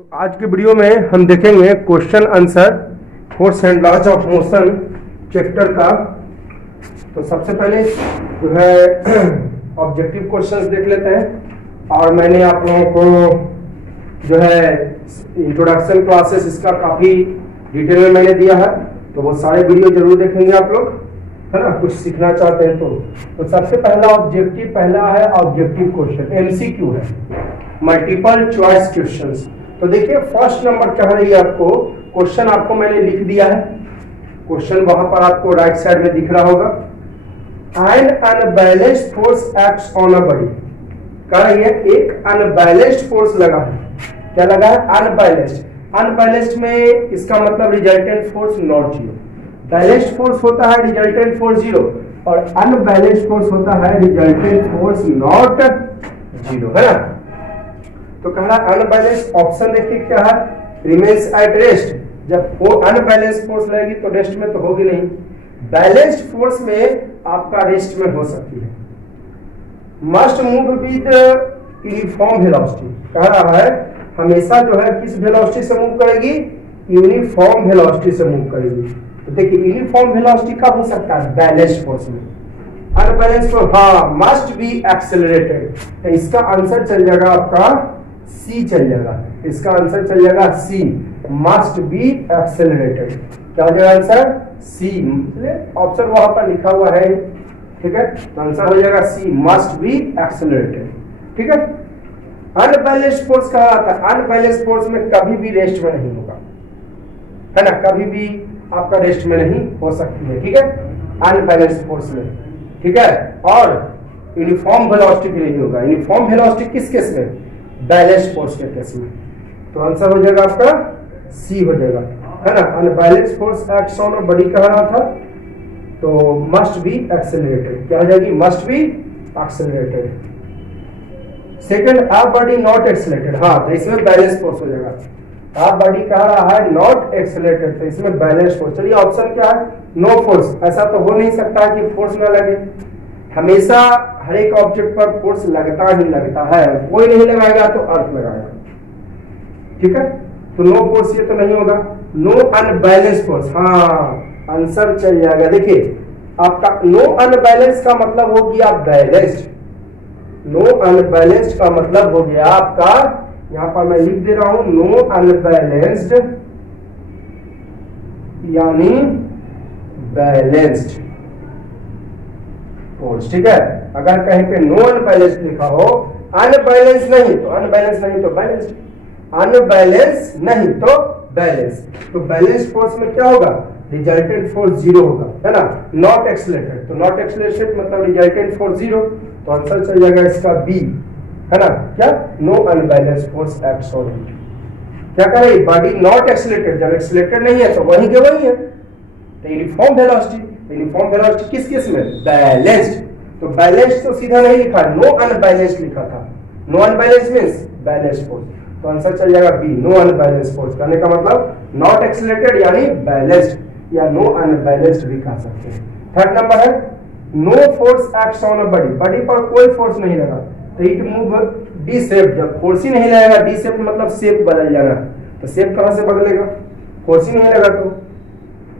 तो आज के वीडियो में हम देखेंगे question answer force and laws of motion chapter का। तो सबसे पहले जो है ऑब्जेक्टिव क्वेश्चंस देख लेते हैं। और मैंने आप लोगों को जो है इंट्रोडक्शन क्लासेस इसका काफ़ी डिटेल में मैंने दिया है, तो वो सारे वीडियो जरूर देखेंगे आप लोग, है ना, कुछ सीखना चाहते हैं तो सबसे पहला है ऑब्जेक्टिव क्वेश्चन, एमसीक्यू है, मल्टीपल चॉइस क्वेश्चंस। तो देखिए फर्स्ट नंबर कह रही है आपको, क्वेश्चन आपको मैंने लिख दिया है, क्वेश्चन वहां पर आपको राइट साइड में दिख रहा होगा। N unbalanced force acts on a body, कह रही है एक अनबैलेंस्ड फोर्स लगा है। क्या लगा है? अनबैलेंस्ड। अनबैलेंस्ड में इसका मतलब resultant force not zero. Balanced force होता है रिजल्टेंट फोर्स जीरो, और अनबैलेंस्ड फोर्स होता है रिजल्टेंट फोर्स नॉट जीरो, है ना। तो कह रहा अनबैलेंस्ड, ऑप्शन देखिए क्या है, रिमेन्स एट रेस्ट। जब अनबैलेंस्ड फोर्स लगेगी तो रेस्ट में तो होगी नहीं, बैलेंस्ड फोर्स में आपका रेस्ट में हो सकती है। Must move with uniform velocity, कह रहा है हमेशा जो है किस वेलोसिटी से मूव करेगी? यूनिफॉर्म वेलोसिटी से मूव करेगी। तो देखिए यूनिफॉर्म वेलोसिटी कब हो सकता है? बैलेंस्ड फोर्स में। अनबैलेंस्ड फोर्स, हाँ, मस्ट बी एक्सेलरेटेड, तो इसका आंसर चल जाएगा आपका सी चल जाएगा, इसका आंसर चल जाएगा सी, मस्ट बी एक्सेलरेटेड। क्या हो जाएगा आंसर? सी। ऑप्शन वहां पर लिखा हुआ है, ठीक है, तो आंसर हो जाएगा सी, मस्ट बी एक्सेलरेटेड। ठीक है। अनबैलेंस्ड फोर्स कहा जाता है, अनबैलेंस्ड फोर्स में कभी भी रेस्ट में नहीं होगा, है ना, कभी भी आपका रेस्ट में नहीं हो सकती है। ठीक है, अनबैलेंस्ड फोर्स में, ठीक है। और यूनिफॉर्म वेलोसिटी भी नहीं होगा। यूनिफॉर्म वेलोसिटी किस केस में? बैलेंस्ड फोर्स के केस में। तो आंसर हो जाएगा आपका सी हो जाएगा, है ना। Unbalanced force acts on a body कह रहा था, तो मस्ट बी एक्सेलरेटेड। क्या हो जाएगी? Must be accelerated. Second, a body not accelerated, हाँ, तो इसमें बैलेंस फोर्स हो जाएगा। अ बॉडी कह रहा है नॉट एक्सेलरेटेड, तो इसमें बैलेंस फोर्स। चलिए ऑप्शन क्या है? No force. ऐसा तो हो नहीं सकता कि फोर्स ना लगे, हमेशा हर एक ऑब्जेक्ट पर फोर्स लगता ही लगता है, कोई नहीं लगाएगा तो अर्थ लगाएगा, ठीक है। तो नो फोर्स ये तो नहीं होगा। नो अनबैलेंस फोर्स, हाँ, आंसर चल जाएगा। देखिए आपका नो अनबैलेंस का मतलब हो गया बैलेंस्ड, नो अनबैलेंस्ड का मतलब हो गया आपका, यहां पर मैं लिख दे रहा हूं, नो अनबैलेंस्ड यानी बैलेंस्ड फोर्स, ठीक है। अगर कहीं पे नो अनबैलेंस लिखा हो, अनबैलेंस नहीं तो अनबैलेंस, नहीं तो बैलेंस्ड, अनबैलेंस नहीं तो बैलेंस। तो बैलेंस फोर्स में क्या होगा? रिजल्टेंट फोर्स जीरो होगा, है ना। नॉट एक्सेलरेटेड, तो नॉट एक्सेलरेटेड मतलब रिजल्टेंट फोर्स जीरो, तो आंसर चल जाएगा इसका बी, है ना। क्या? No unbalance force acts on it. क्या कह रही? बॉडी नॉट एक्सेलरेटेड, जब एक्सेलरेटेड नहीं है तो वही के वही है। तो यूनिफॉर्म वेलोसिटी, यूनिफॉर्म वेलोसिटी किस केस में? बैलेंस्ड। तो बैलेंस्ड तो सीधा नहीं लिखा, नो अनबैलेंस्ड लिखा था। No unbalanced means balanced force, तो आंसर चल जाएगा बी, नो अनबैलेंस्ड फोर्स। कहने का मतलब नॉट एक्सेलरेटेड यानी बैलेंस्ड, या नो अनबैलेंस्ड भी कह सकते हैं। थर्ड नंबर है, no force acts on a body, body पर कोई फोर्स नहीं लगा, तो इट मूव डी शेप। जब फोर्स ही नहीं लगेगा, डी शेप मतलब शेप बदल जाना, तो शेप कहां से बदलेगा? फोर्स ही नहीं लगा तो।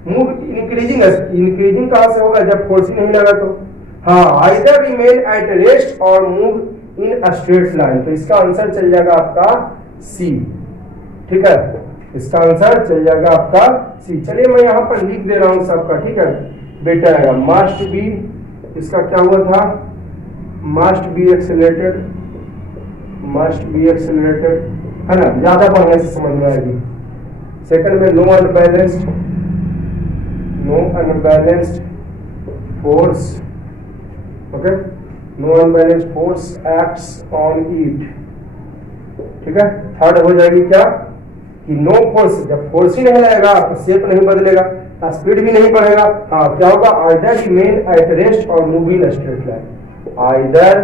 मूव इंक्रीजिंग, इंक्रीजिंग कहां से होगा? जब फोर्स ही नहीं लगा तो। हाँ, आइदर रिमेन एट रेस्ट और move in a straight line, तो इसका आंसर चल जाएगा आपका सी, ठीक है, इसका आंसर चल जाएगा आपका सी। चलिए मैं यहाँ पर लिख दे रहा हूं सबका, ठीक है बेटा। आएगा मस्ट बी, इसका क्या हुआ था? Must be accelerated, must be accelerated, है ना, ज्यादा पढ़ने से समझ में आएगी। सेकंड में no unbalanced, no unbalanced force, okay, no unbalanced force acts on it, ठीक है। थर्ड हो जाएगी क्या कि नो फोर्स, जब फोर्स ही नहीं लगेगा तो शेप नहीं बदलेगा, स्पीड भी नहीं बढ़ेगा। हाँ, क्या होगा? आइदर रिमेन एट रेस्ट और move in straight line, either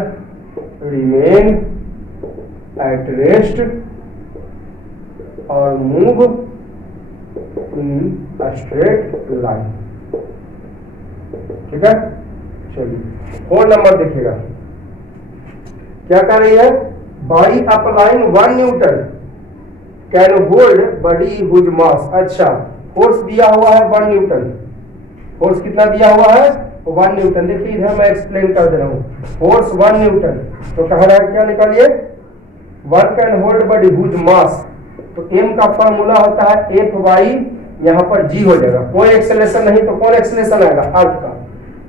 remain at rest और मूव इन स्ट्रेट लाइन, ठीक है। चलिए 4 नंबर देखिएगा, क्या कर रही है? By applying 1 newton can hold body whose mass. अच्छा, फोर्स दिया हुआ है 1 न्यूटन। फोर्स कितना दिया हुआ है? 1 न्यूटन। देखिए इधर मैं एक्सप्लेन कर दे रहा हूँ। फोर्स 1 न्यूटन, तो कह रहा है क्या निकालिए? 1 can hold body whose mass. तो m का फॉर्मूला होता है एफ वाई, यहाँ पर g हो जाएगा। कोई एक्सेलेरेशन नहीं तो कौन एक्सेलेरेशन आएगा? अर्थ का।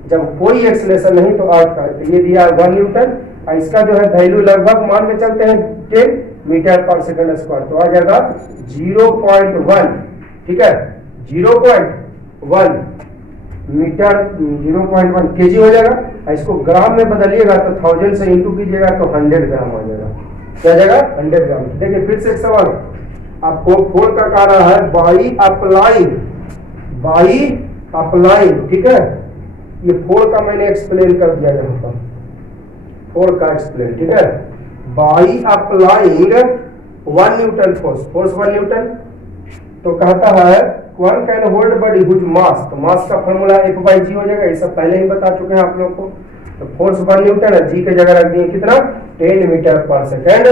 जब कोई एक्सेलेरेशन नहीं तो अर्थ का, तो ये दिया 1 न्यूटन और इसका जो है वैल्यू लगभग मान के चलते हैं 10 मीटर पर सेकंड स्क्वायर, तो आ जाएगा 0.1। ठीक है, 0.1 मीटर, 0.1 केजी हो जाएगा। इसको ग्राम में बदलिएगा तो 1000 से इंटू कीजिएगा तो 100 ग्राम आ जाएगा। क्या जाएगा? 100 ग्राम। देखिए फिर से एक सवाल आपको फोर का कह रहा है बाई अप्लाइंग। ठीक है, ये फोर का मैंने एक्सप्लेन कर दिया यहाँ पर, फोर का एक्सप्लेन। ठीक है, by applying 1 newton force 1 newton, तो कहता है 1 can hold body whose mass. तो मास का फॉर्मूला एफ बाई जी हो जाएगा। ये सब पहले ही बता चुके हैं आप लोग को। तो फोर्स 1 न्यूटन है, जी की जगह रख दिए कितना? 10 मीटर पर सेकेंड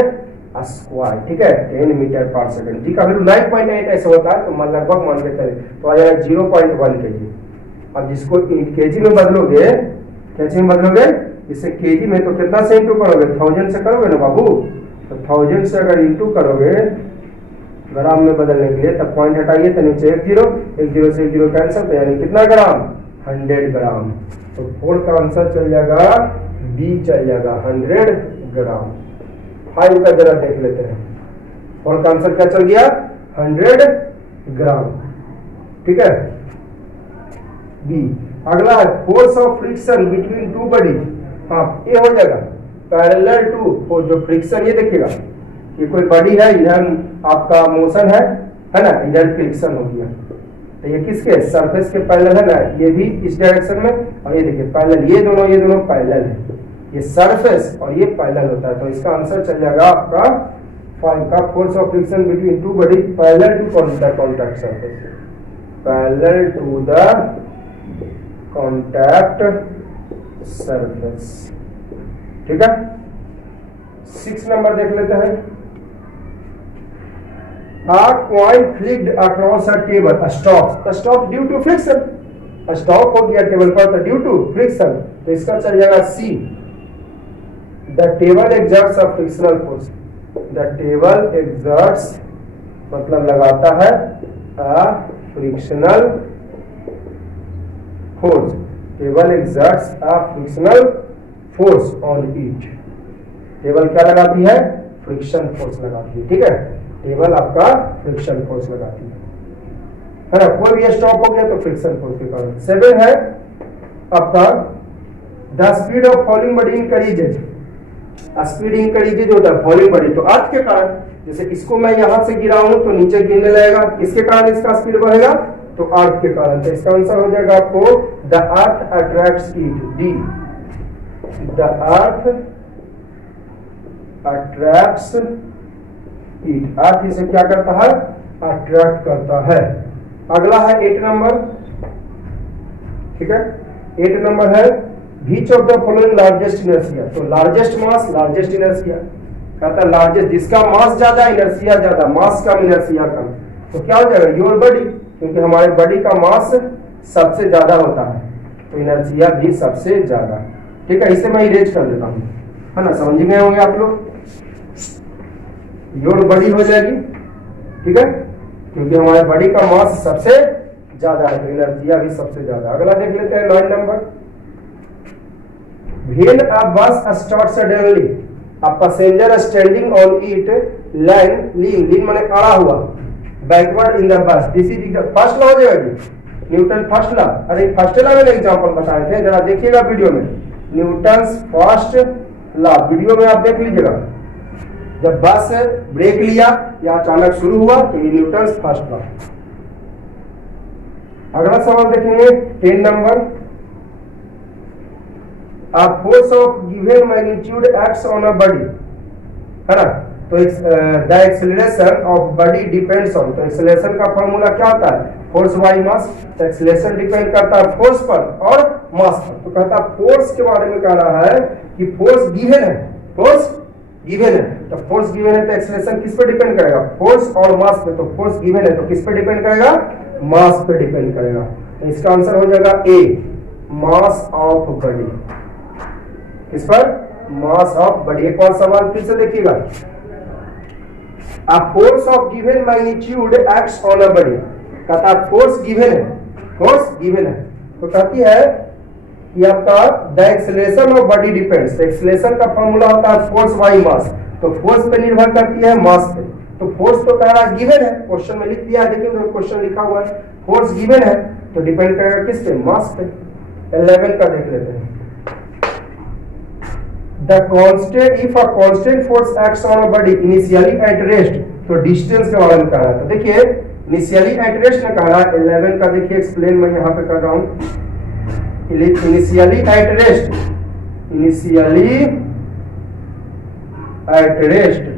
स्क्वायर। ठीक है, 10 मीटर पर सेकेंड। जी का वैल्यू 9.8 ऐसे होता है, तो लगभग मान के चले तो आ जाएगा 0.1 केजी। अब जिसको केजी में बदलोगे, कैसे में बदलोगे? इसे केजी में तो कितना से इंटू करोगे? 1000 से करोगे ना बाबू। तो 1000 से अगर इंटू करोगे ग्राम में बदलने के लिए, तब पॉइंट हटाइए तो नीचे 1 0 से 1 0 कैंसिल, तो यानी कितना ग्राम? 100 ग्राम। तो 4 का आंसर चल जाएगा बी, चल जाएगा 100 ग्राम। 5 का जरा देख लेते हैं। 4 का आंसर क्या चल गया? 100 ग्राम। ठीक है, बी। अगला है force of friction between two body. हाँ, ये हो जाएगा पैरेलल टू जो फ्रिक्शन। ये देखिएगा, ये कोई बॉडी है, इधर आपका मोशन है ना, इधर फ्रिक्शन हो गया, तो ये किसके? सरफेस के पैरेलल है ना, ये भी इस डायरेक्शन में, और ये देखिए पैरेलल, ये दोनों पैरेलल है। ये सरफेस और ये पैरेलल होता है, तो इसका आंसर चल जाएगा आपका 5 का। Force of friction between two body parallel to contact surface, parallel to the contact surface. ठीक है, 6 नंबर देख लेते हैं। A coin flicked across a table, stops due to friction। Stop हो गया टेबल पर तो ड्यू टू फ्रिक्शन, तो इसका चल जाएगा C. The table exerts a frictional force. The table exerts मतलब लगाता है a frictional force. Table exerts a frictional force on it. Table क्या लगाती है? फ्रिक्शन फोर्स लगाती है। ठीक है, टेबल आपका फ्रिक्शन फोर्स लगाती है ना। कोई भी स्टॉप हो गया तो फ्रिक्शन फोर्स के कारण। 7 है आपका the speed of falling body increases. Speed increases होता है फॉलिंग बॉडी, तो अर्थ के कारण, जैसे इसको मैं यहां से गिरा हूं तो नीचे गिरने लगेगा, इसके कारण इसका स्पीड बढ़ेगा, तो अर्थ के कारण। तो इसका आंसर हो जाएगा आपको the earth attracts it, D. The earth attracts it, earth इसे क्या करता है? अट्रैक्ट करता है। अगला है 8 नंबर। ठीक है, 8 नंबर है which of the following largest inertia. तो लार्जेस्ट मास, लार्जेस्ट इनर्शिया, कहता है लार्जेस्ट, जिसका मास ज्यादा इनर्शिया ज्यादा, मास कम इनर्शिया कम, तो क्या हो जाएगा? योर बॉडी, क्योंकि हमारे बॉडी का मास सबसे ज्यादा होता है तो इनर्शिया भी सबसे ज्यादा। ठीक है, इसे मैं इरेज कर देता हूं, है ना, समझ गए होंगे आप लोग। योर बॉडी हो जाएगी। ठीक है, क्योंकि हमारे बॉडी का मास सबसे ज्यादा है तो इनर्शिया भी सबसे ज्यादा। अगला देख लेते हैं 9 number. When a bus start suddenly, a passenger standing on it lean माने अड़ा हुआ, backward in the bus, this is first law हो जाएगा जी, न्यूटन फर्स्ट लॉ। अरे फर्स्ट लॉ में एग्जांपल बताए थे, जरा देखिएगा वीडियो में, न्यूटन फर्स्ट लॉ वीडियो में आप देख लीजिएगा। जब बस ब्रेक लिया या अचानक शुरू हुआ तो ये न्यूटन फर्स्ट लॉ। अगला सवाल देखेंगे 10 number. A force of given magnitude acts on a body, है ना, तो the acceleration of body depends on, तो acceleration का फॉर्मूला क्या होता है? Force by mass. तो acceleration डिपेंड करता है फोर्स पर और मास पर। तो कहता है फोर्स के बारे में कह रहा है कि फोर्स गिवन है, फोर्स गिवन है, तो फोर्स गिवन है तो एक्सेलरेशन किस पे डिपेंड करेगा? फोर्स और मास पे। तो फोर्स गिवन है तो किस पे डिपेंड करेगा? मास पे डिपेंड करेगा। तो इसका आंसर हो जाएगा ए, मास ऑफ बॉडी। किस पर? Mass of body. एक और सवाल फिर से देखिएगा, a force of given magnitude acts on a body। कहता है फोर्स गिवन है, फोर्स गिवन है, तो कहती है कि आपका the acceleration of body depends. Acceleration का फॉर्मूला होता है फोर्स बाई मास, तो फोर्स पे निर्भर करती है मास पे। तो फोर्स तो कह रहा है गिवन है, क्वेश्चन में लिख दिया है, देखिए उधर क्वेश्चन लिखा हुआ है, फोर्स गिवन है तो डिपेंड करेगा किस पे? मास पे। 11 का देख लेते हैं। The constant, if a constant force acts on a body initially at rest, तो डिस्टेंस के बारे में कह रहा है। तो देखिए इनिशियली एट रेस्ट में कह रहा है। 11 का देखिए एक्सप्लेन मैं यहाँ पे कर रहा हूँ। Initially at rest, initially at rest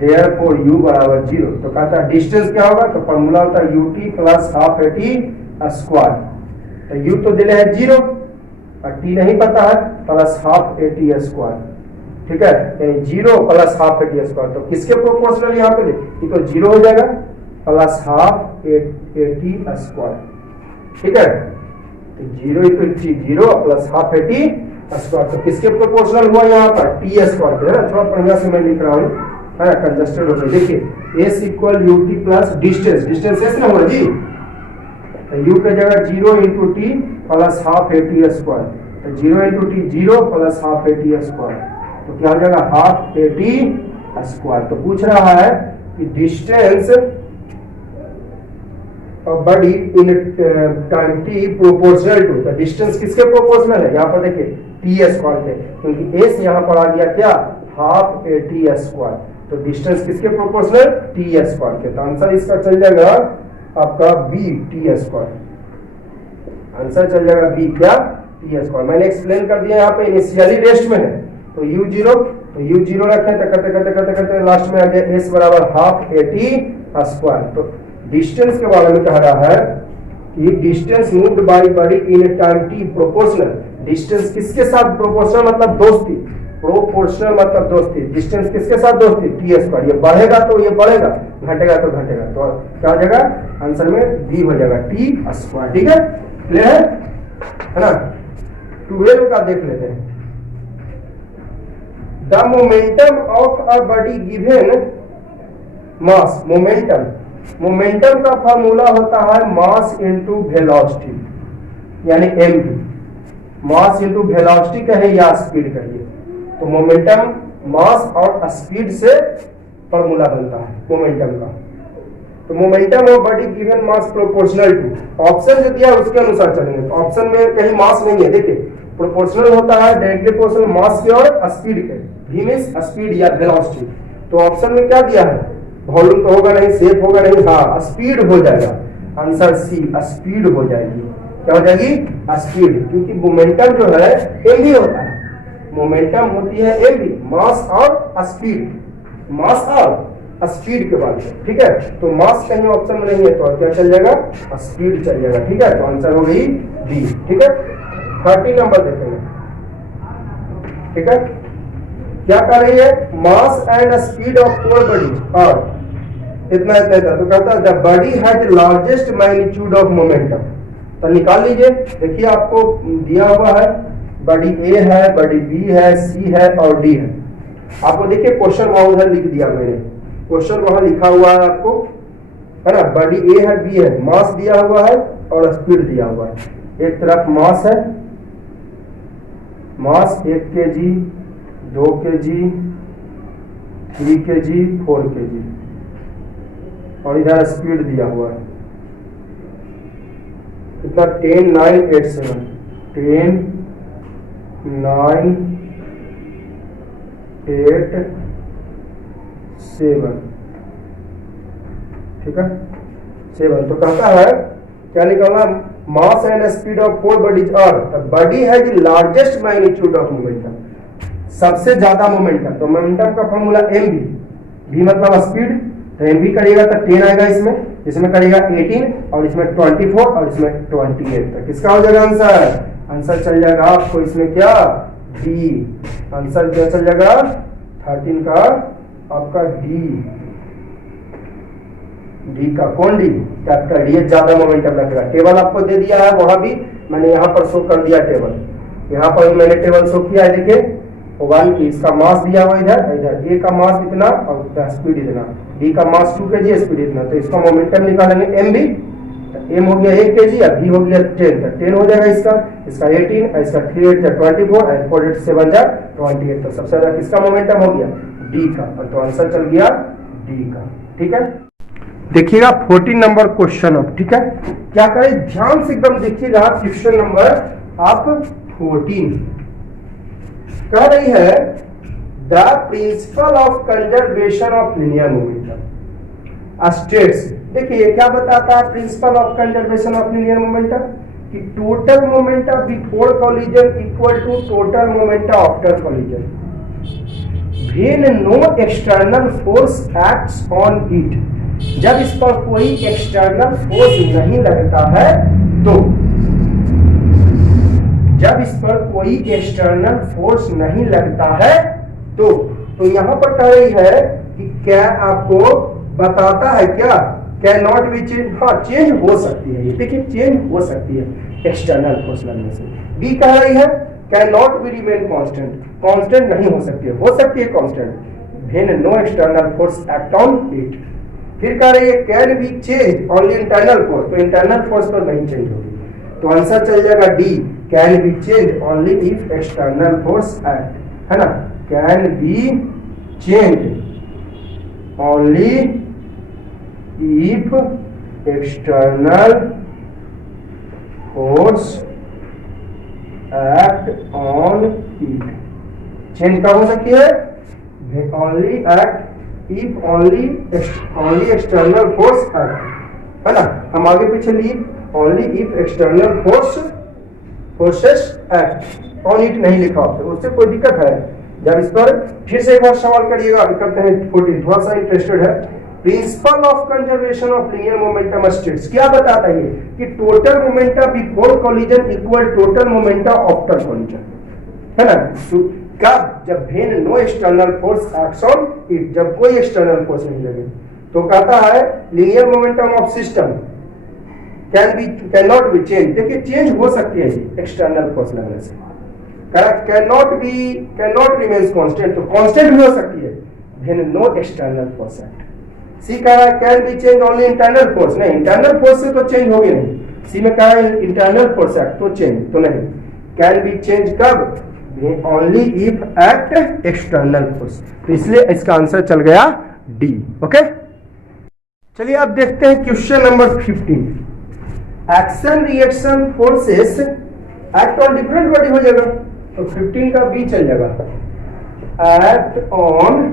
therefore u बराबर 0। तो कहता है डिस्टेंस क्या होगा? तो फॉर्मूला होता है ut plus half A T square. तो u तो दिले है 0 और t नहीं पता है, प्लस हाफ एटी स्क्वायर। ठीक है, यानी 0 प्लस हाफ एटी स्क्वायर। तो किसके प्रोपोर्शनल यहाँ पे ये तो 0 हो जाएगा, प्लस हाफ एटी स्क्वायर। ठीक है, तो 0 प्लस हाफ एटी स्क्वायर। तो किसके प्रोपोर्शनल हुआ यहाँ पर? टी स्क्वायर के, है ना? थोड़ा बढ़िया से मैं लिख रहा हूँ, है ना, कंजस्टेड हो गया। देखिए s equal ut plus distance, distance s ना होगा जी, तो u के जगह 0 into T plus half A T square. तो 0 into T 0 plus half A T square, तो क्या हो जाएगा? Half A T square. तो पूछ रहा है कि distance body in time T proportional to. तो डिस्टेंस किसके प्रोपोर्शनल है? यहाँ पर देखिए टी स्क्वायर के, क्योंकि एस यहाँ पर आ गया क्या? Half A T square. तो डिस्टेंस किसके प्रोपोर्शनल? टी स्क्वायर के। तो आंसर इसका चल जाएगा आपका बी, टी स्क्वायर। आंसर चल जाएगा बी, क्या? T square. मैंने एक्सप्लेन कर दिया, यहाँ पे इनिशियली रेस्ट में है तो u0, तो u0 रखें तो करते करते करते करते लास्ट में आ गया s बराबर हाफ एटी स्क्वायर। तो डिस्टेंस के बारे में कह रहा है कि distance moved by body in time T proportional. Distance किसके साथ प्रोपोर्शनल? मतलब दोस्ती, प्रोपोर्शनल मतलब दोस्ती। डिस्टेंस किसके साथ दोस्ती? T square. ये बढ़ेगा तो ये बढ़ेगा, घटेगा तो घटेगा, तो क्या हो जाएगा? आंसर में बी हो जाएगा, टी स्क्वायर। ठीक है, क्लियर है ना? 12 का देख लेते हैं। The momentum of a body given mass. Momentum, momentum का फार्मूला होता है मास इंटू वेलोसिटी, यानी mv। मास इंटू वेलोसिटी कहे या स्पीड कहिए, तो मोमेंटम मास और स्पीड से फार्मूला बनता है मोमेंटम का। तो momentum of body given mass proportional to, option जो दिया उसके अनुसार चलेंगे। तो ऑप्शन में कहीं मास नहीं है, देखिए प्रोपोर्शनल होता है डायरेक्टली प्रोपोर्शनल मास के और स्पीड के। v मींस स्पीड या वेलोसिटी। तो ऑप्शन में क्या दिया है? वॉल्यूम तो होगा नहीं, शेप होगा नहीं, हाँ स्पीड हो जाएगा। आंसर सी, स्पीड हो जाएगी। क्या हो जाएगी? स्पीड, क्योंकि मोमेंटम जो है mv होता है। मोमेंटम होती है mv, मास और स्पीड, मास और स्पीड के बाद। ठीक है, तो मास कहीं ऑप्शन में नहीं है तो क्या चल जाएगा? स्पीड चल जाएगा। ठीक है, तो आंसर हो गई बी। ठीक है, 30 नंबर देखेंगे। ठीक है, क्या कर रही है? मास and speed of four body और इतना इतना इतना। तो कहता है the body has largest magnitude of momentum. तो निकाल लीजिए, देखिए आपको दिया हुआ है बॉडी ए है, बॉडी बी है, सी है और डी है। आपको देखिए क्वेश्चन वहां उधर लिख दिया मैंने, क्वेश्चन वहां लिखा हुआ है आपको, है ना? बॉडी ए है, बी है, मास दिया हुआ है और स्पीड दिया हुआ है। एक तरफ मास है, मास 1 kg, 2 kg, 3 kg, 4 kg, और इधर स्पीड दिया हुआ है कितना? 10 9 8 7, 10 9 8 7। ठीक है, 7। तो कहता है क्या निकालना? Mass and speed of four bodies are, body has largest magnitude of momentum, सबसे ज्यादा मोमेंटम। तो मोमेंटम का फॉर्मूला mv, v मतलब स्पीड, तो mv करेगा तो 10 आएगा इसमें, इसमें करेगा 18 और इसमें 24 और इसमें 28। तो किसका हो जाएगा आंसर? आंसर चल जाएगा आपको इसमें क्या? बी। आंसर क्या चल जाएगा? 13 का आपका डी का कौन डी, कैपिटल डी, ज्यादा मोमेंटम रखेगा। टेबल आपको दे दिया है, वहां भी मैंने यहाँ पर शो कर दिया टेबल, यहाँ पर भी मैंने टेबल शो किया है। देखिए 1 की इसका मास दिया हुआ इधर, इधर ए का मास इतना और स्पीड इतना, डी का मास 2 kg, स्पीड इतना, तो इसका मोमेंटम निकालेंगे एम भी, एम हो गया 1 kg और भी हो गया 10, तो 10 हो जाएगा इसका 18, इसका 3 8 24 और 4 8 7 28, तो सबसे ज्यादा किसका मोमेंटम हो गया, डी का, तो आंसर चल गया डी का। ठीक है, देखिएगा 14 नंबर क्वेश्चन अब। ठीक है, क्या करें, ध्यान से एकदम देखिएगा, क्वेश्चन नंबर आप 14 कह रही है the principle of conservation of linear momentum states. देखिए क्या बताता है principle of conservation of linear momentum, कि total momentum before collision equal to total momentum after collision when no external force acts on it. जब इस पर कोई external force नहीं लगता है तो, जब इस पर कोई एक्सटर्नल फोर्स नहीं लगता है तो यहां पर कह रही है कि क्या आपको बताता है क्या, कैन नॉट बी चेंज, हाँ चेंज हो सकती है, ये देखिए चेंज हो सकती है एक्सटर्नल फोर्स लगने से। बी कह रही है can not be remain constant, constant नहीं हो सकती है constant when no external force act on it. फिर कह रही है can be change only internal force, तो इंटरनल फोर्स पर नहीं चेंज होगी, तो आंसर चल जाएगा D, can be change only if external force act, है ना, can be change only if external force act on it. Change कब हो सकती है, only act if only external force act, है ना, हम आगे पीछे leave only if external forces act on it नहीं लिखा होता, उससे कोई दिक्कत है। जब इस पर फिर से एक बार सवाल करिएगा, अभी करते हैं 14, थोड़ा सा इंटरेस्टेड है। Principle of conservation of linear momentum states क्या बताता है कि total momentum before collision equal total momentum after collision, है ना, कब, जब when no external force acts on it, जब कोई एक्सटर्नल फोर्स नहीं लगे, तो कहता है linear momentum of system can not be change. देखिए चेंज हो सकती है एक्सटर्नल फोर्स लगने से, correct, can not remain constant, तो कांस्टेंट भी हो सकती है when no external force act. C कह रहा है can be change only internal force, नहीं इंटरनल फोर्स से तो चेंज होगी नहीं, सी में कह रहा है इंटरनल फोर्स एक्ट, तो चेंज तो नहीं, कैन बी चेंज कब, only if act external force, तो इसलिए इसका आंसर चल गया डी। ओके, चलिए अब देखते हैं question number 15। Action reaction forces act on different body हो जाएगा, तो 15 का बी चल जाएगा, act on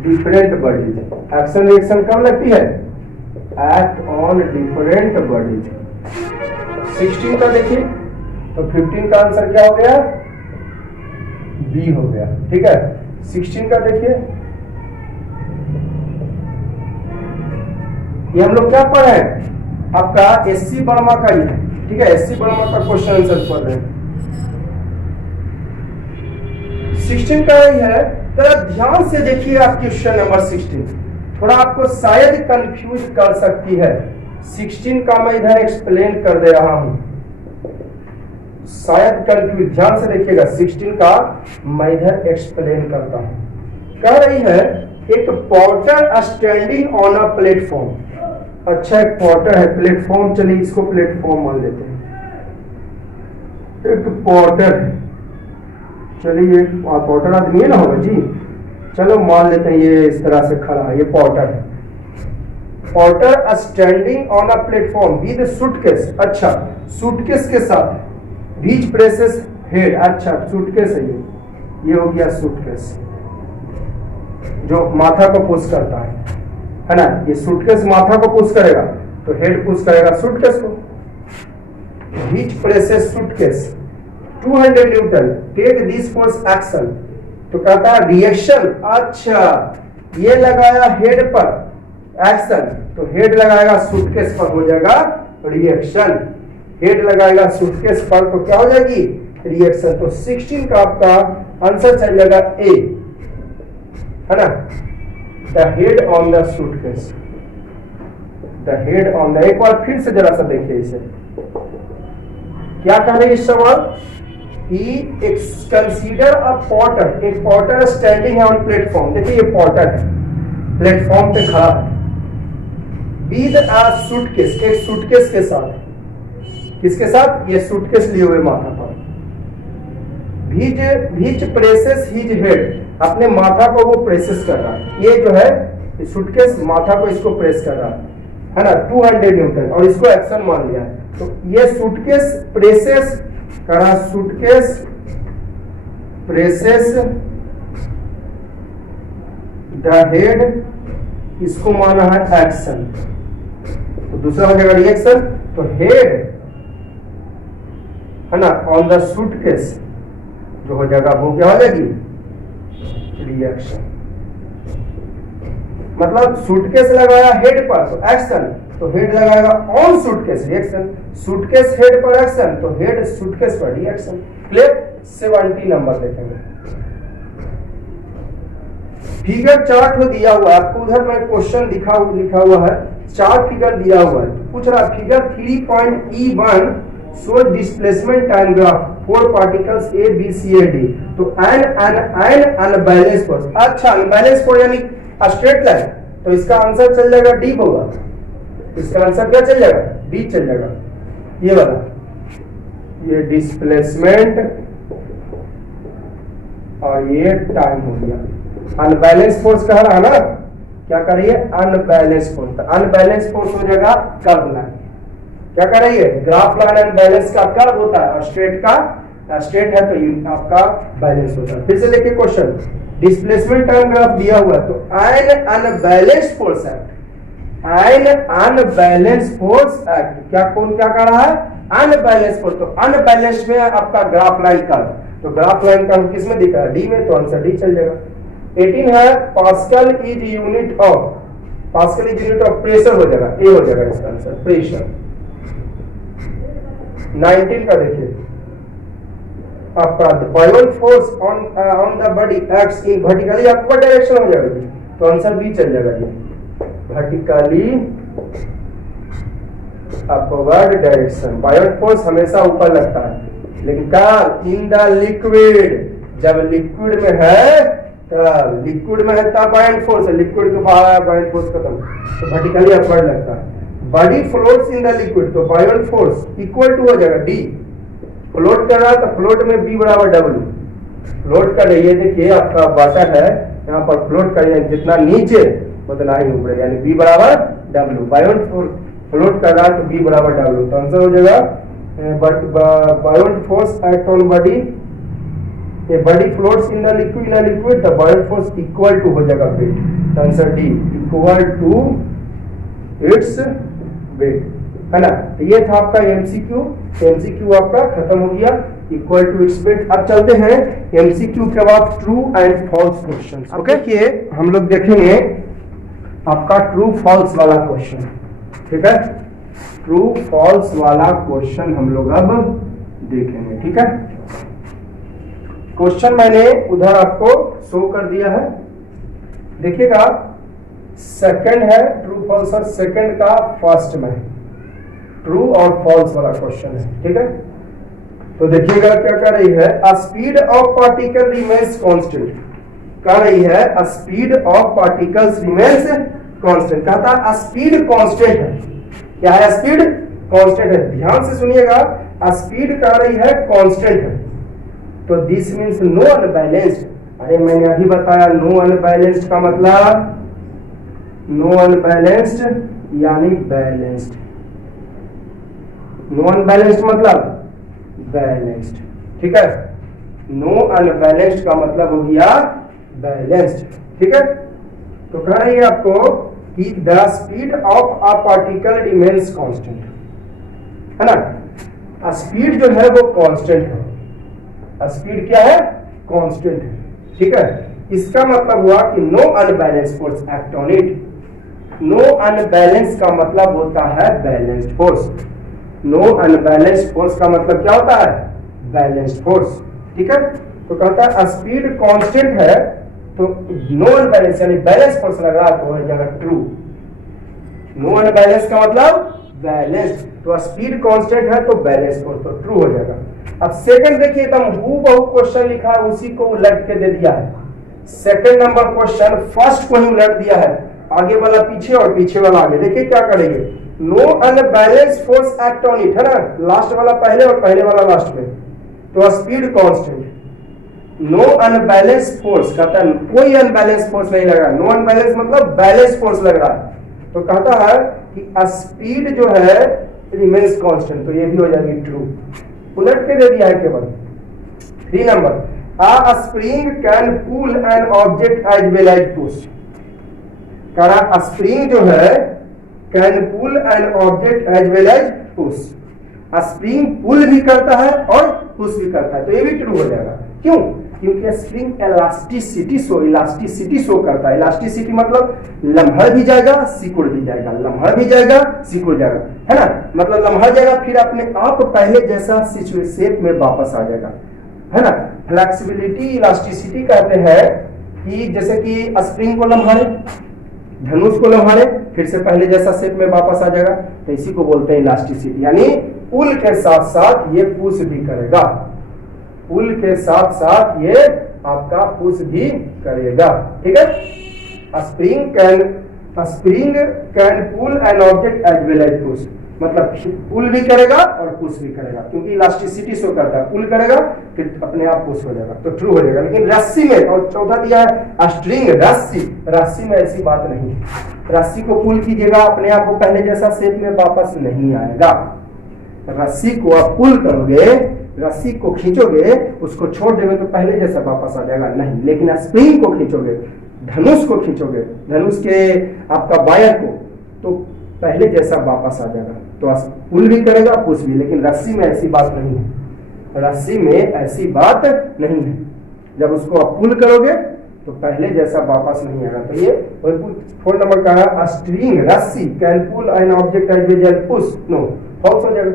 different bodies. Action reaction कब लगती है, एक्ट ऑन डिफरेंट बॉडीज। 16 का देखिए, तो 15 का आंसर क्या हो गया, बी हो गया। ठीक है, 16 का देखिए, ये हम लोग क्या पढ़ रहे हैं, आपका एससी वर्मा का ही है। ठीक है, एससी वर्मा का क्वेश्चन आंसर पढ़ रहे हैं। 16 का ही है, जरा ध्यान से देखिए आप क्वेश्चन नंबर 16, थोड़ा आपको शायद कंफ्यूज कर सकती है। 16 का मैं इधर एक्सप्लेन कर दे रहा हूं, शायद कंफ्यूज, ध्यान से देखिएगा। 16 का मैं इधर एक्सप्लेन करता हूं। कह रही है एक porter standing on a platform, अच्छा एक पोर्टर है, प्लेटफॉर्म, चलिए इसको प्लेटफॉर्म मान लेते हैं। एक पोर्टर है, चलिए पोर्टर आदमी है ना होगा जी, चलो मान लेते हैं ये इस तरह से खड़ा है, ये पोर्टर है। Porter standing on a platform with suitcase, अच्छा सूटकेस के साथ, बीच प्रेसेस हेड, अच्छा सूटकेस है ये हो गया सूटकेस जो माथा को पुश करता है ना, ये सूटकेस माथा को पुश करेगा तो हेड पुश करेगा सूटकेस को। बीच presses suitcase 200 newton, take this force action, तो कहता है रिएक्शन, अच्छा ये लगाया हेड पर एक्शन, तो हेड लगाएगा सूटकेस पर हो जाएगा रिएक्शन, हेड लगाएगा सूटकेस पर तो क्या हो जाएगी रिएक्शन। तो 16 का आपका आंसर चल जाएगा ए, है ना, the head on the suitcase, the head on the, एक बार फिर से जरा सा देखिए इसे, क्या कह रहे हैं इस सवाल, ही कंसीडर अ पॉटर, एक पॉटर स्टैंडिंग है ऑन प्लेटफॉर्म, देखिए ये पॉटर है प्लेटफॉर्म पे खड़ा है, विद अ सूटकेस, एक सूटकेस के साथ, किसके साथ, ये सूटकेस लिए हुए माथा पर, भीज प्रेसेस हिज हेड, अपने माथा को वो प्रेसेस कर रहा है, ये जो है सूटकेस माथा को इसको प्रेस कर रहा है ना, 200 न्यूटन, और इसको एक्शन मान लिया है, तो ये सूटकेस प्रेसेस कर रहा, सूटकेस प्रेसेस द हेड, इसको माना है एक्शन, तो दूसरा हो जाएगा रिएक्शन, तो हेड है ना ऑन द सूटकेस जो हो जाएगा वो क्या हो जाएगी, रिएक्शन, मतलब सूटकेस लगाया हेड पर तो एक्शन, तो हेड लगाएगा on suitcase reaction, suitcase head पर एक्शन, तो हेड सूटकेस पर रिएक्शन। क्लियर, 70 नंबर देखेंगे। फिगर चार्ट में दिया हुआ है आपको, उधर में क्वेश्चन लिखा हुआ है, चार फिगर दिया हुआ है, पूछ रहा figure 3.E1 show displacement time graph four particles A B C A D, तो एन अनबैलेंस फोर्स, अच्छा अनबैलेंस फोर्स यानी स्ट्रेट लाइन, तो इसका आंसर चल जाएगा डी होगा, इसका आंसर क्या चल जाएगा, डी चल जाएगा, ये वाला, ये डिस्प्लेसमेंट और ये टाइम हो गया। अनबैलेंस फोर्स कह रहा है ना, क्या कर रही है, अनबैलेंस फोर्स, तो अनबैलेंस फोर्स हो जाएगा कर्व लाइन, क्या कर रही है, ग्राफ लाइन अनबैलेंस का कर्व होता है और स्ट्रेट का स्ट्रेट है तो ये आपका बैलेंस होता है। फिर से देखिए क्वेश्चन, डिस्प्लेसमेंट टाइम ग्राफ दिया हुआ है, तो an unbalance force act, an unbalance force act, क्या कौन क्या कर रहा है, अनबैलेंस फोर्स, तो अनबैलेंस में आपका ग्राफ लाइन कर्व, तो ग्राफ लाइन कर्व किस में दिखा है, डी में, तो आंसर डी चल जाएगा। 18 है pascal is unit of, pascal is unit of pressure हो जाएगा, ए हो जाएगा इसका आंसर, प्रेशर। 19 का देखिए आपका buoyant force on the body acts in vertically upward direction हो जाएगा, तो आंसर बी चल जाएगा, ये vertically upward direction. Buoyant force हमेशा ऊपर लगता है, लेकिन क्या इन द लिक्विड, जब लिक्विड में है तब, लिक्विड में है तब बायोन फोर्स है, लिक्विड के बाहर बायोन फोर्स खत्म, तो वर्टिकली अपवर्ड लगता है। Body floats in the liquid, तो बायोन फोर्स इक्वल टू हो जाएगा डी, फ्लोट कर रहा है तो फ्लोट में बी बराबर डब्ल्यू, फ्लोट कर रही है, देखिए आपका वाटर है यहाँ पर, फ्लोट कर जितना नीचे उतना ही ऊपर, यानी बी बराबर डब्ल्यू, बायोन फ्लोट कर रहा है तो बी बराबर डब्ल्यू, तो आंसर हो जाएगा buoyant force act on body, body floats in the liquid, the buoyant force equal to हो जाएगा वेट, तो answer D equal to its weight, है ना। तो ये था आपका एमसीक्यू, एमसीक्यू आपका खत्म हो गया, इक्वल टू इट्स वेट। अब चलते हैं एमसीक्यू के बाद true and false question. Okay, देखिए हम लोग देखेंगे आपका ट्रू फॉल्स वाला क्वेश्चन, ठीक है, ट्रू फॉल्स वाला क्वेश्चन हम लोग अब देखेंगे, ठीक है। क्वेश्चन मैंने उधर आपको शो कर दिया है, देखिएगा, सेकंड है ट्रू फॉल्स और सेकंड का फर्स्ट में ट्रू और फॉल्स वाला क्वेश्चन है, ठीक है। तो देखिएगा क्या कर रही है, a speed of particle remains constant, कर रही है a speed of particles remains constant, कहता है स्पीड कांस्टेंट है, क्या है, स्पीड कांस्टेंट है, ध्यान से सुनिएगा, अ स्पीड कर रही है कांस्टेंट है, तो दिस मींस नो अनबैलेंस्ड। अरे मैंने अभी बताया नो अनबैलेंस्ड का मतलब, नो अनबैलेंस्ड यानी बैलेंस्ड, नो अनबैलेंस्ड मतलब बैलेंस्ड, ठीक है, नो अनबैलेंस्ड का मतलब हो गया बैलेंस्ड, ठीक है। तो कह रही है आपको कि the speed of a particle remains constant, है ना, स्पीड जो है वो कांस्टेंट है, स्पीड क्या है, कांस्टेंट है, ठीक है। इसका मतलब हुआ कि no unbalanced force act on it, no unbalance का मतलब होता है balanced force, no unbalanced force का मतलब क्या होता है, बैलेंस्ड फोर्स, ठीक है। तो कहता है स्पीड कांस्टेंट है तो नो अनबैलेंस यानी बैलेंस फोर्स लग रहा है तो हो जाएगा ट्रू। नो अनबैलेंस का मतलब बैलेंस, तो स्पीड कांस्टेंट है तो बैलेंस फोर्स, तो ट्रू हो जाएगा। अब सेकंड देखिए, एकदम हूबहू क्वेश्चन लिखा है, उसी को उलट के दे दिया है। सेकंड नंबर क्वेश्चन फर्स्ट को ही उलट दिया है, आगे वाला पीछे और पीछे वाला आगे। देखिए क्या करेंगे, no unbalance force act on it, है ना, लास्ट वाला पहले और पहले वाला लास्ट में, तो speed constant. No unbalance force कहता है कोई अनबैलेंस फोर्स नहीं लग रहा है, नो अनबैलेंस मतलब बैलेंस फोर्स लग रहा है, तो कहता है कि स्पीड जो है रिमेन्स कांस्टेंट, तो ये भी हो जाएगी ट्रू। उलट के दे दिया है केवल। 3 number, a spring can pull an object as well as push, कह रहा स्प्रिंग जो है can pull an object as well as push, spring pull भी करता है और पुश भी करता है, तो ये भी ट्रू हो जाएगा। क्यों? क्योंकि स्प्रिंग इलास्टिसिटी शो करता है। इलास्टिसिटी मतलब लम्हा भी जाएगा सिकुड़ भी जाएगा, लम्हा भी जाएगा सिकुड़ जाएगा, है ना, मतलब लम्हा जाएगा फिर अपने आप पहले जैसा शेप में वापस आ जाएगा, है ना। फ्लेक्सिबिलिटी इलास्टिसिटी कहते हैं कि जैसे कि स्प्रिंग को लम्हाए, धनुष को लम्हाए, फिर से पहले जैसा शेप में वापस आ जाएगा, तो इसी को बोलते हैं इलास्टिसिटी। यानी पुल के साथ साथ ये पुश भी करेगा, पुल के साथ साथ ये आपका पुश भी करेगा, ठीक है। Spring can pull an object as well as push, मतलब पुल भी करेगा और पुश भी करेगा, क्योंकि इलास्टिसिटी शो करता है, पुल करेगा फिर अपने आप पुश हो जाएगा, तो ट्रू हो जाएगा। लेकिन रस्सी में, और चौथा दिया है स्ट्रिंग, रस्सी में ऐसी बात नहीं है। रस्सी को पुल कीजिएगा अपने आप को पहले जैसा शेप में वापस नहीं आएगा। रस्सी को आप पुल करोगे, रस्सी को खींचोगे, उसको छोड़ देंगे तो पहले जैसा वापस आ जाएगा नहीं। लेकिन स्प्रिंग को खींचोगे, धनुष को खींचोगे, धनुष के आपका वायर को, तो पहले जैसा वापस आ जाएगा, तो पुल भी करेगा पुश भी। लेकिन रस्सी में ऐसी बात नहीं है, रस्सी में ऐसी बात नहीं है। जब उसको आप पुल करोगे तो पहले जैसा वापस नहीं आएगा, तो ये 4 नंबर का है स्ट्रिंग, रस्सी can pull an object as well as push, no false हो जाएगा,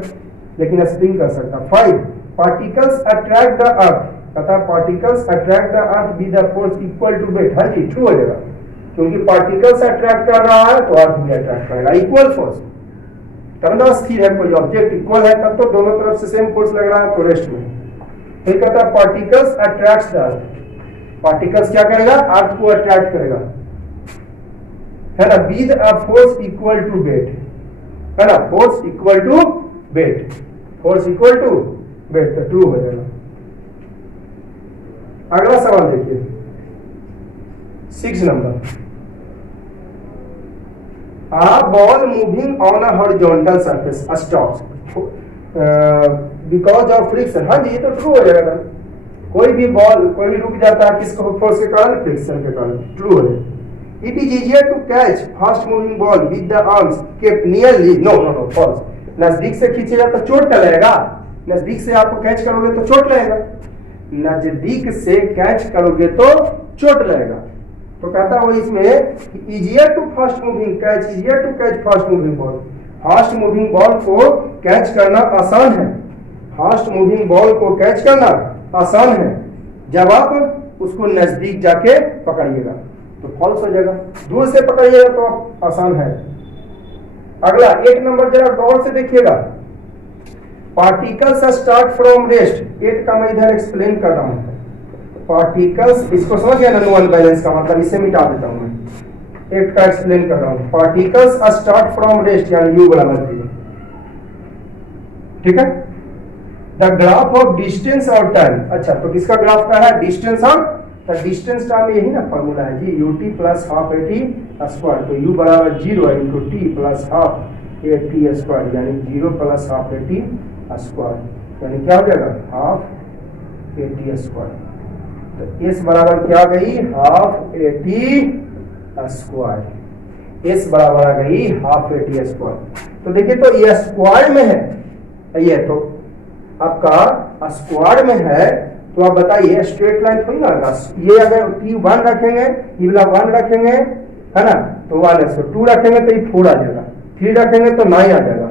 लेकिन स्प्रिंग कर सकता। 5 पार्टिकल्स अट्रैक्ट द अर्थ, पता particles attract the earth with the force equal to weight, हाँ जी ट्रू हो जाएगा, क्योंकि पार्टिकल्स अट्रैक्ट कर रहा है तो अर्थ भी अट्रैक्ट करेगा, इक्वल फोर्स। तब स्थिर है, कोई ऑब्जेक्ट इक्वल है तब तो दोनों तरफ से सेम फोर्स लग रहा है, तो रेस्ट में। फिर कहता है particles attract the earth, particles क्या करेगा, अर्थ को अट्रैक्ट करेगा, है ना, with a force equal to weight, है ना, force equal to weight, force equal to weight, तो ट्रू हो जाएगा। अगला सवाल देखिए 6 number, a ball moving on a horizontal surface stops because of friction, हाँ जी ये तो ट्रू हो जाएगा। कोई भी बॉल कोई भी रुक जाता है किसको, फोर्स के कारण, फ्रिक्शन के कारण, ट्रू हो जाएगा। It is easier to catch fast moving ball with the arms kept nearly, no no no false. नजदीक से खींचेगा तो चोट लगेगा, नजदीक से आपको कैच करोगे तो चोट लगेगा, नजदीक से कैच करोगे तो चोट लगेगा। तो कहता है इसमें easier to fast moving catch, easier to catch fast moving ball, fast moving ball को कैच करना आसान है, फास्ट मूविंग बॉल को कैच करना आसान है जब आप उसको नजदीक जाके पकड़िएगा, तो फॉल्स हो जाएगा। दूर से पकड़िएगा तो आप आसान है। अगला 8 नंबर जरा गौर से देखिएगा, पार्टिकल्स स्टार्ट फ्रॉम रेस्ट, 8 का मैं इधर एक्सप्लेन कर रहा हूं। पार्टिकल्स, इसको समझ गया ना, नो अनबैलेंस का मतलब, इसे मिटा देता हूं मैं, 8 का एक्सप्लेन कर रहा हूं। पार्टिकल्स स्टार्ट फ्रॉम रेस्ट यानी यू बराबर 0, ठीक है। द ग्राफ ऑफ डिस्टेंस और टाइम, अच्छा तो किसका ग्राफ का है, डिस्टेंस और, तो डिस्टेंस टाइम यही ना फॉर्मूला है जी, ut plus half at square, तो u बराबर 0 into T plus half at square, यानी 0 प्लस हाफ at स्क्वायर, यानी क्या हो जाएगा, हाफ at स्क्वायर। तो s बराबर क्या आ गई, हाफ at स्क्वायर, s बराबर आ गई हाफ at स्क्वायर। तो देखिए तो ये स्क्वायर में है, ये तो आपका स्क्वायर में है, तो आप बताइए स्ट्रेट लाइन थोड़ी ना होगा, ये अगर t1 रखेंगे, ये वाला 1 रखेंगे, है ना, तो 1 है, 2 रखेंगे तो ये 4 आ जाएगा, 3 रखेंगे तो 9 आ जाएगा,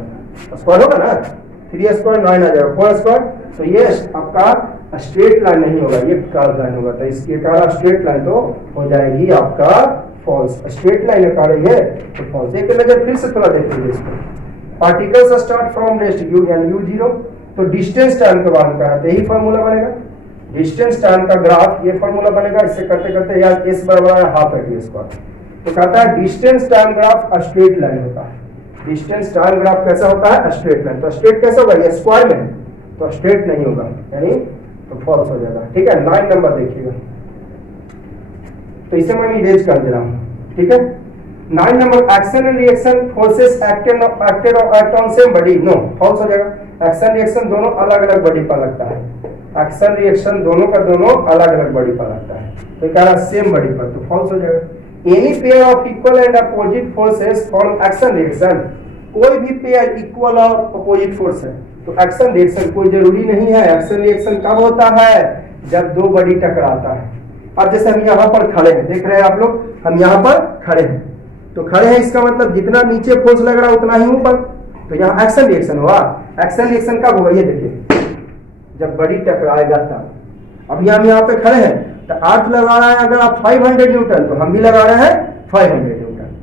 स्क्वायर होगा ना, 3 स्क्वायर 9 आ जाएगा, 4 स्क्वायर, तो ये आपका स्ट्रेट लाइन नहीं होगा, ये कर्व लाइन होगा। तो इसके कारण स्ट्रेट लाइन तो हो जाएगी आपका फॉल्स। स्ट्रेट लाइन कह रही है तो फॉल्स। एक नजर फिर से थोड़ा देखेंगे इसको। Particles start from rest you यानी u0, तो डिस्टेंस टाइम के बारे में कहा था, यही फॉर्मूला बनेगा। डिस्टेंस टाइम का ग्राफ ये फॉर्मूला बनेगा। इससे करते करते यार s बराबर है हाफ एटी स्क्वायर। तो कहता है distance time graph straight line होता है। डिस्टेंस टाइम ग्राफ कैसा होता है? Straight line. तो स्ट्रेट कैसा होगा? ये स्क्वायर में तो स्ट्रेट नहीं होगा, यानी तो फॉल्स हो जाएगा। ठीक है, 9 नंबर देखिएगा। तो इसे मैं इरेज कर दे रहा हूं। ठीक है, 9 number, action and reaction forces acted on same body, no, false हो जाएगा। एक्शन रिएक्शन दोनों अलग अलग बॉडी पर लगता है। एक्शन रिएक्शन दोनों का दोनों अलग अलग बॉडी पर लगता है, तो कह रहा सेम बॉडी पर, तो फॉल्स हो जाएगा। Any pair of equal and opposite forces form action reaction, कोई भी पेयर इक्वल और अपोजिट फोर्स है तो एक्शन रिएक्शन कोई जरूरी नहीं है। एक्शन रिएक्शन कब होता है? जब दो बॉडी टकराता है। अब जैसे हम यहाँ पर खड़े हैं, देख रहे हैं आप लोग, हम यहाँ पर खड़े हैं, तो खड़े हैं इसका मतलब जितना नीचे फोर्स लग रहा है उतना ही ऊपर, तो यहाँ एक्शन रिएक्शन हुआ। एक्शन रिएक्शन कब होगा? ये देखिए, जब बॉडी टकराएगा तब। अभी हम यहाँ पे खड़े हैं तो अर्थ लगा रहा है अगर आप 500 न्यूटन, तो हम भी लगा रहे हैं 500 न्यूटन,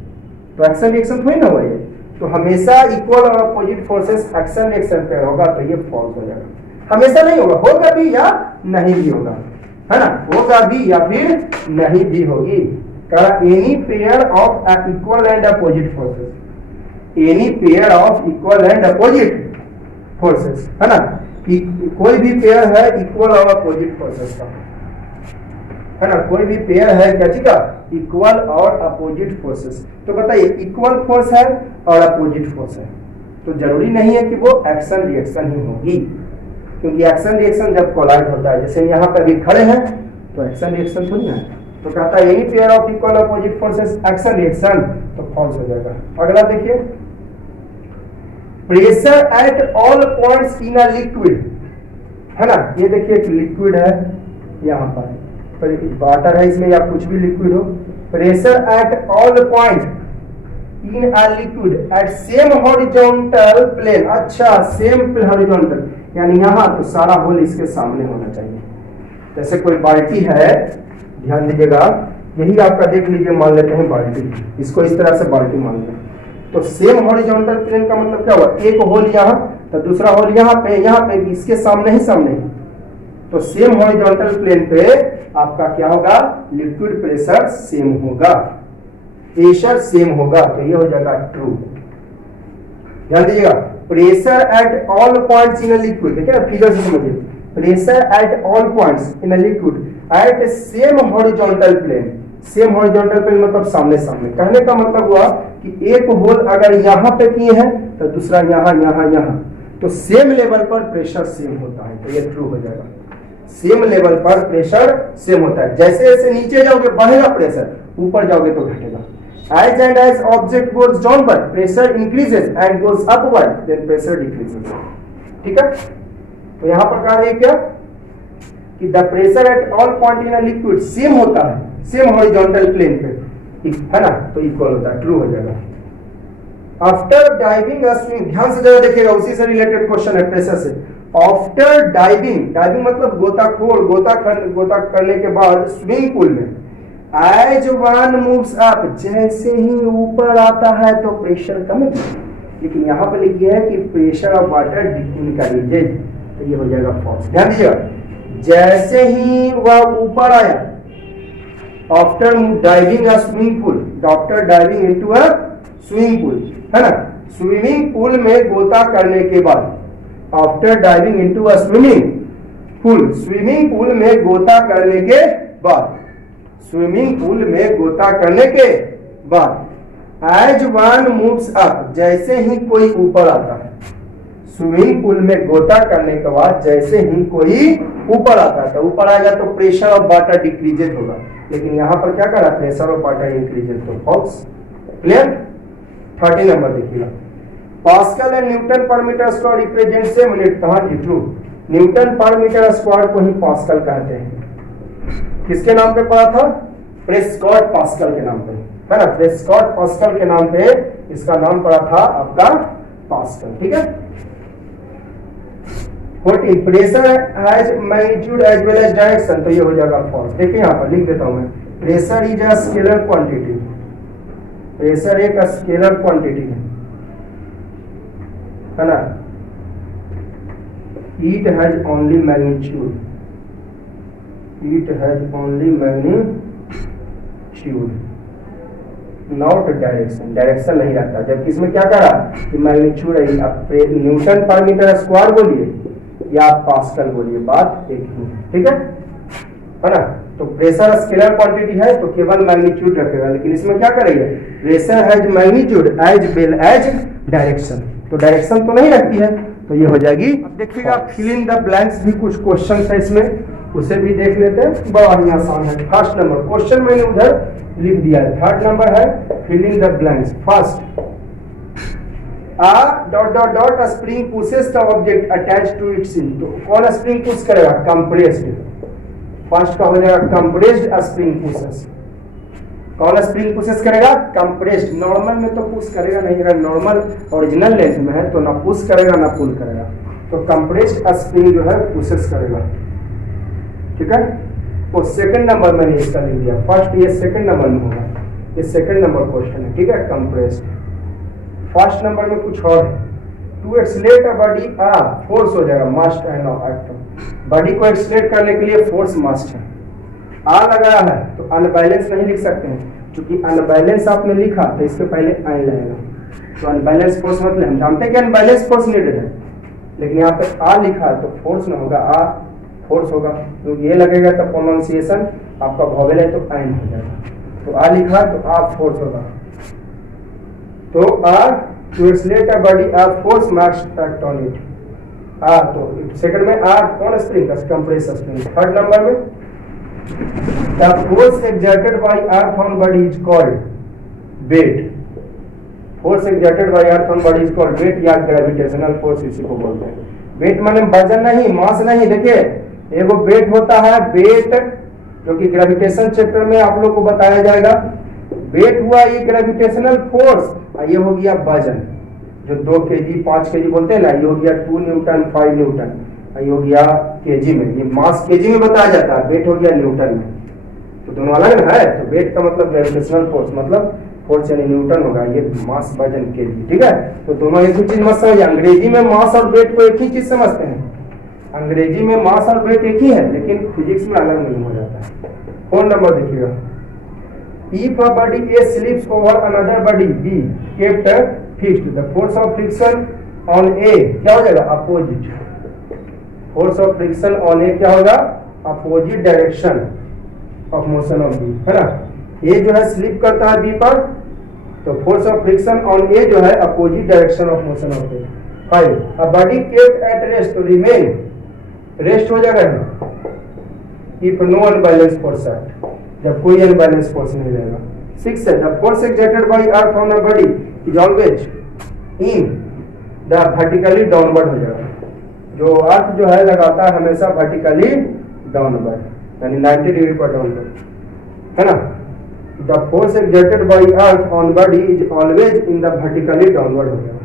तो एक्शन रिएक्शन थोड़ी ना हुआ ये। तो हमेशा इक्वल और अपोजिट फोर्सेस एक्शन रिएक्शन पे होगा, तो ये फॉल्स हो जाएगा। हमेशा नहीं होगा, होगा भी या नहीं भी होगा, है ना, होगा भी या फिर नहीं भी होगी। Any pair of equal and opposite forces, any pair of equal and opposite forces, है ना, कोई भी पेयर है इक्वल और अपोजिट फोर्सेस का, है ना, कोई भी पेयर है क्या चीज का? इक्वल और अपोजिट फोर्सेस। तो बताइए, इक्वल फोर्स है और अपोजिट फोर्स है, तो जरूरी नहीं है कि वो एक्शन रिएक्शन ही होगी, क्योंकि एक्शन रिएक्शन जब कोलाइड होता है, जैसे यहाँ पे अभी खड़े हैं तो एक्शन रिएक्शन थोड़ी ना है। तो कहता है any pair of equal opposite forces action reaction, तो फॉल्स हो जाएगा। अगला देखिए, pressure at all points in a liquid, है ना, ये देखिए एक लिक्विड है यहाँ पर, वाटर है इसमें या कुछ भी लिक्विड हो। Pressure at all point in a liquid at same horizontal plane, अच्छा सेम हॉरिजॉन्टल, यानी यहाँ तो सारा होल इसके सामने होना चाहिए। जैसे कोई बाल्टी है, ध्यान दीजिएगा, यही आपका देख लीजिए, मान लेते हैं बाल्टी, इसको इस तरह से बाल्टी मान लें, तो सेम हॉरिजॉन्टल प्लेन का मतलब क्या हुआ? एक होल यहाँ तो दूसरा होल यहाँ पे इसके सामने ही सामने, तो सेम हॉरिजॉन्टल प्लेन पे आपका क्या होगा? लिक्विड प्रेशर सेम होगा, प्रेशर सेम होगा, तो ये हो जाएगा ट्रू। ध्यान दीजिएगा, pressure at all points in a liquid, देखिए ना फिगर से समझिए, pressure at all points in a liquid at same horizontal plane, same horizontal plane मतलब सामने सामने। कहने का मतलब हुआ कि एक होल अगर यहाँ पे किए हैं तो दूसरा यहाँ यहाँ यहाँ, तो सेम लेवल पर प्रेशर सेम होता है, तो ये ट्रू हो जाएगा। सेम लेवल पर प्रेशर सेम होता है, जैसे जैसे नीचे जाओगे बढ़ेगा प्रेशर, ऊपर जाओगे तो घटेगा। As and as object goes downward, pressure increases and goes upward, then pressure decreases. ठीक है, तो यहाँ पर कहा है क्या कि the pressure at all point in a liquid same होता है, सेम हॉरिजॉन्टल प्लेन पे, है ना, तो इक्वल होता है, ट्रू हो जाएगा। आफ्टर डाइविंग स्विमिंग, ध्यान से जरा देखिएगा, उसी से रिलेटेड क्वेश्चन है प्रेशर से। आफ्टर डाइविंग, डाइविंग मतलब गोताखोर, गोता करने के बाद स्विमिंग पूल में, एज वन मूव्स अप, जैसे ही ऊपर आता है तो प्रेशर कम है, लेकिन यहाँ पर लिखिए है कि प्रेशर ऑफ वाटर इंक्रीजेज, तो ये हो जाएगा फॉल्स। ध्यान दीजिएगा, जैसे ही वह ऊपर आया, after diving a swimming pool, after diving into a swimming pool, है ना, स्विमिंग पूल में गोता करने के बाद, after diving into a swimming pool, swimming pool में गोता करने के बाद, स्विमिंग पूल में गोता करने के बाद, एज वन मूव्स अप, जैसे ही कोई ऊपर आता है, स्विमिंग पूल में गोता करने के बाद जैसे ही कोई ऊपर आता है, तो ऊपर आएगा तो प्रेशर ऑफ वाटर डिक्रीजेज होगा, लेकिन यहाँ पर क्या करा? प्रेशर ऑफ वाटर इंक्रीजेज, तो फॉल्स। क्लियर? 30 नंबर देखिएगा, Pascal and Newton per metre square represent same unit, कहाँ जी? True. Newton per metre square को ही पास्कल कहते हैं। किसके नाम पे पढ़ा था? प्रेस्कॉट पास्कल के नाम पे, है ना, प्रेस्कॉट पास्कल के नाम पे इसका नाम पड़ा था आपका पास्कल। ठीक है, 14 pressure has magnitude as well as direction, तो ये हो जाएगा फॉल्स। देखिए यहाँ पर लिख देता हूं मैं, pressure is a scalar quantity, pressure एक स्केलर क्वांटिटी है ना, it has only magnitude, it has only magnitude not direction, direction नहीं रखता। जबकि इसमें क्या करा कि मैग्नीट्यूड है, आप न्यूटन पर मीटर स्क्वायर बोलिए या आप पास्कल बोलिए, बात एक ही है, ठीक है ना। तो प्रेशर स्केलर क्वांटिटी है तो केवल मैग्नीट्यूड रखेगा, लेकिन इसमें क्या करेगा, pressure has magnitude as well as direction, तो डायरेक्शन तो नहीं रखती है, तो ये हो जाएगी। अब देखिएगा फिल इन द ब्लैंक्स भी कुछ क्वेश्चन है इसमें, उसे भी देख लेते हैं, बड़ा ही आसान है। फर्स्ट नंबर क्वेश्चन मैंने उधर लिख दिया है, थर्ड नंबर है fill in the blanks. First, dot a spring pushes the object attach to its in, तो कौन स्प्रिंग पुश करेगा, कंप्रेस्ड, फर्स्ट का हो जाएगा कंप्रेस्ड स्प्रिंग पुशेस। कौन स्प्रिंग पुशेस करेगा, कंप्रेस्ड। नॉर्मल में तो पुश करेगा नहीं, अगर नॉर्मल ओरिजिनल लेंथ में है तो ना पुश करेगा ना पुल करेगा, तो कंप्रेस्ड स्प्रिंग जो है पुशेस करेगा, ठीक है। तो सेकंड नंबर मैंने इसका लिख दिया, फर्स्ट ये सेकंड नंबर में होगा, ये सेकंड नंबर क्वेश्चन है, ठीक है, कंप्रेस्ड। फर्स्ट नंबर में कुछ और है, to accelerate a body, force हो जाएगा, मस्ट एंड एक्ट, बॉडी को एक्सीलरेट करने के लिए फोर्स मस्ट है। लगाया है तो अनबैलेंस नहीं लिख सकते हैं, क्योंकि अनबैलेंस आपने लिखा तो इसके पहले आई लगेगा, तो अनबैलेंस फोर्स मतलब हम जानते हैं कि अनबैलेंस फोर्स नीडेड है, लेकिन यहाँ पे लिखा है तो फोर्स ना होगा, फोर्स होगा, तो ये लगेगा तो प्रोनाउंसिएशन आपका वोवेल है तो आइन हो जाएगा, तो लिखा तो फोर्स होगा, तो to accelerate a body force must act on it, तो सेकंड में कौन स्प्रिंग का, कंप्रेस्ड स्प्रिंग। थर्ड नंबर में the force exerted by earth on body is called weight, force exerted by earth on body is called weight या gravitational force इसी को बोलते हैं। वेट माने वजन नहीं, मास नहीं, देखिए एगो वेट होता है, वेट जो कि ग्रेविटेशन चैप्टर में आप लोग को बताया जाएगा। वेट हुआ ये ग्रेविटेशनल फोर्स, ये हो गया वजन, जो 2 kg 5 kg बोलते हैं ना, ये हो गया 2 न्यूटन 5 न्यूटन, ये हो गया केजी में, ये मास केजी में बताया जाता है, वेट हो गया न्यूटन में, तो दोनों अलग है। तो वेट का मतलब ग्रेविटेशनल फोर्स, मतलब फोर्स यानी न्यूटन होगा, ये मास वजन केजी, ठीक है। तो दोनों एक ही चीज मत समझिए, अंग्रेजी में मास और वेट को एक ही चीज समझते हैं, अंग्रेजी में मास और वेट एक ही है, लेकिन फिजिक्स में अलग नहीं हो जाता है। फोन नंबर देखिएगा, if a body A slips over another body B kept fixed, the force of friction on A क्या हो जाएगा, opposite, force of friction on A क्या होगा, opposite direction of motion of B, है ना। ए जो है स्लिप करता है बी पर, तो force of friction on A जो है opposite direction of motion of A. 5, a body kept at rest, तो रिमेन, रेस्ट हो जाएगा if no unbalance force act, जब कोई अनबैलेंस फोर्स नहीं रहेगा। 6 है, the force exerted by earth on a body is always in the vertically downward हो जाएगा, जो अर्थ जो है लगाता है हमेशा वर्टिकली डाउनवर्ड, यानी 90 डिग्री पर डाउनवर्ड, है ना। The force exerted by earth on body is always in the vertically downward हो जाएगा।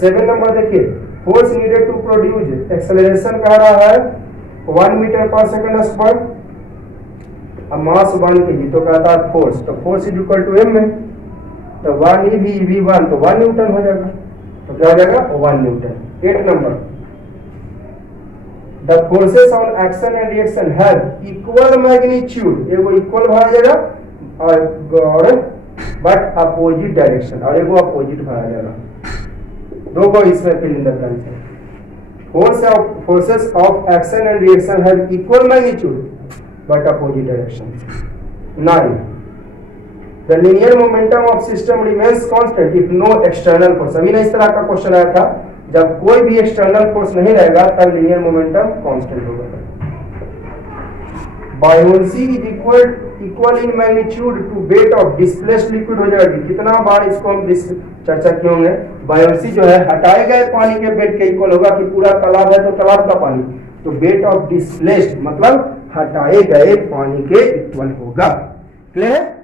7 नंबर देखिए, force needed to produce, acceleration कह रहा है 1 मीटर पर सेकंड स्क्वायर, मास 1 kg, तो कहता है फोर्स, तो force is equal to m है, तो 1 ev1 तो 1 न्यूटन हो जाएगा, तो क्या हो जाएगा 1 Newton. 8 number, the forces on action and reaction have equal magnitude, एगो इक्वल भरा जाएगा और बट अपोजिट डायरेक्शन, और एगो अपोजिट भरा जाएगा, दो को इसमें फिल इन द ब्लैंक्स है। Forces of action and reaction have equal magnitude but opposite direction. 9, the linear momentum of system remains constant if no external force, अभी ना इस तरह का क्वेश्चन आया था, जब कोई भी एक्सटर्नल फोर्स नहीं रहेगा तब लीनियर मोमेंटम कांस्टेंट होगा। Buoyancy is equal in magnitude to weight of displaced liquid हो जाएगी, कितना बार इसको हम चर्चा किए होंगे। बायोन्सी जो है हटाए गए पानी के वेट के इक्वल होगा, कि पूरा तालाब है तो तालाब का पानी, तो वेट ऑफ डिस्प्लेस्ड मतलब हटाए गए पानी के इक्वल होगा। क्लियर है।